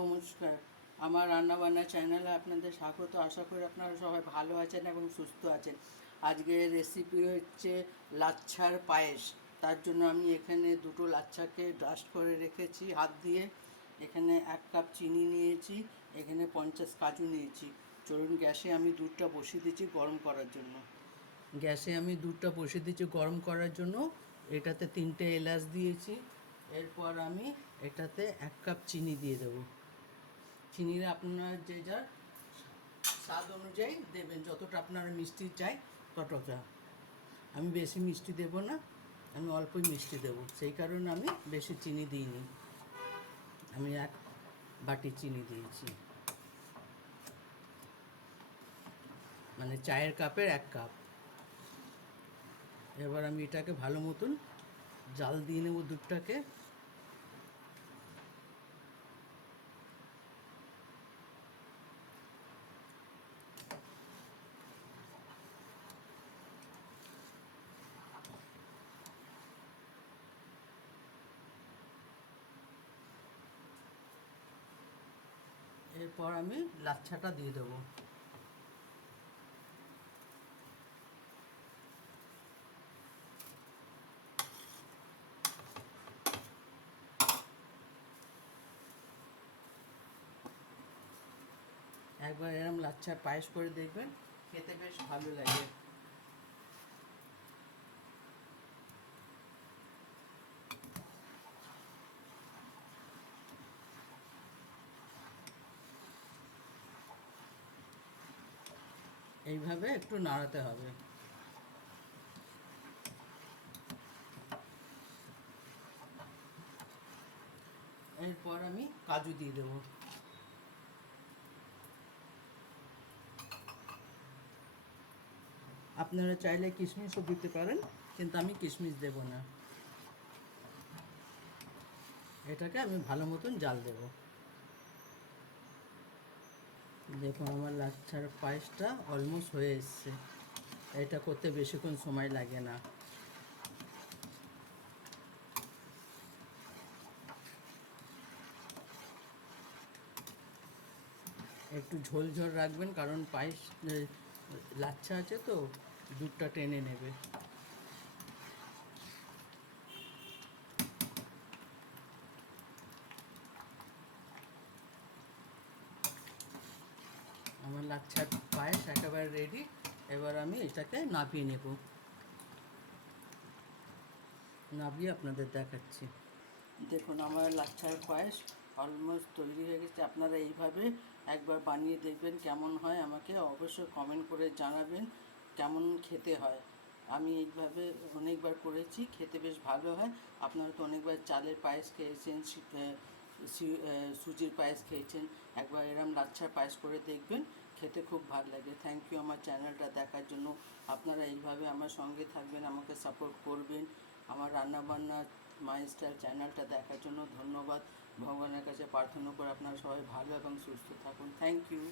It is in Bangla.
নমস্কার, আমার রান্নাবান্না চ্যানেলে আপনাদের স্বাগত। আশা করি আপনারা সবাই ভালো আছেন এবং সুস্থ আছেন। আজকের রেসিপি হচ্ছে লাচ্ছার পায়েস। তার জন্য আমি এখানে দুটো লাচ্ছাকে ডাস্ট করে রেখেছি হাত দিয়ে। এখানে 1 কাপ চিনি নিয়েছি, এখানে 50 কাজু নিয়েছি। চলুন গ্যাসে আমি দুধটা বসিয়ে দিচ্ছি গরম করার জন্য। গরম করার জন্য এটাতে 3টে এলাচ দিয়েছি। এরপর আমি এটাতে 1 কাপ চিনি দিয়ে দেবো। চিনিটা আপনারা যে যার স্বাদ অনুযায়ী দেবেন, যতটা আপনারা মিষ্টি চাই ততটা। আমি বেশি মিষ্টি দেব না, আমি অল্পই মিষ্টি দেব, সেই কারণে আমি বেশি চিনি দিইনি। আমি 1 বাটি চিনি দিয়েছি, মানে চায়ের কাপের 1 কাপ। এবার আমি এটাকে ভালো মতন জাল দিয়ে নেব দুধটাকে। এরপর আমি লাচ্ছাটা দিয়ে দেবো। একবার এরকম লাচ্ছার পায়েস করে দেখবেন, খেতে বেশ ভালো লাগে। এইভাবে একটু নাড়াতে হবে। এরপর আমি কাজু দিয়ে দেবো। আপনারা চাইলে কিশমিশও দিতে পারেন, কিন্তু আমি কিশমিশ দেব না। এটাকে আমি ভালো মতন জাল দেব। দেখুন আমার লাচ্ছার পায়েসটা অলমোস্ট হয়ে এসছে। এটা করতে বেশিক্ষণ সময় লাগে না। একটু ঝোল ঝোল রাখবেন, কারণ পায়েস লাচ্ছা আছে তো, দুধটা টেনে নেবে। আমার লাচ্ছার পায়েস একেবারে রেডি। এবার আমি এটাকে নাবিয়ে নেব। নাবিয়ে আপনাদের দেখাচ্ছি। দেখুন আমার লাচ্ছার পায়েস অলমোস্ট তৈরি হয়ে গেছে। আপনারা এইভাবে একবার বানিয়ে দেখবেন কেমন হয়, আমাকে অবশ্যই কমেন্ট করে জানাবেন কেমন খেতে হয়। আমি এইভাবে অনেকবার করেছি, খেতে বেশ ভালো হয়। আপনারা তো অনেকবার চালের পায়েস খেয়েছেন, সুজির পায়েস খেয়েছেন, একবার এরম লাচ্ছার পায়েস করে দেখবেন, খেতে খুব ভালো লাগে। থ্যাংক ইউ আমার চ্যানেলটা দেখার জন্য। আপনারা এইভাবে আমার সঙ্গে থাকবেন, আমাকে সাপোর্ট করবেন। আমার রান্নাবান্না মাই স্টাইল চ্যানেলটা দেখার জন্য ধন্যবাদ। ভগবানের কাছে প্রার্থনা করে আপনারা সবাই ভালো এবং সুস্থ থাকুন। Thank you.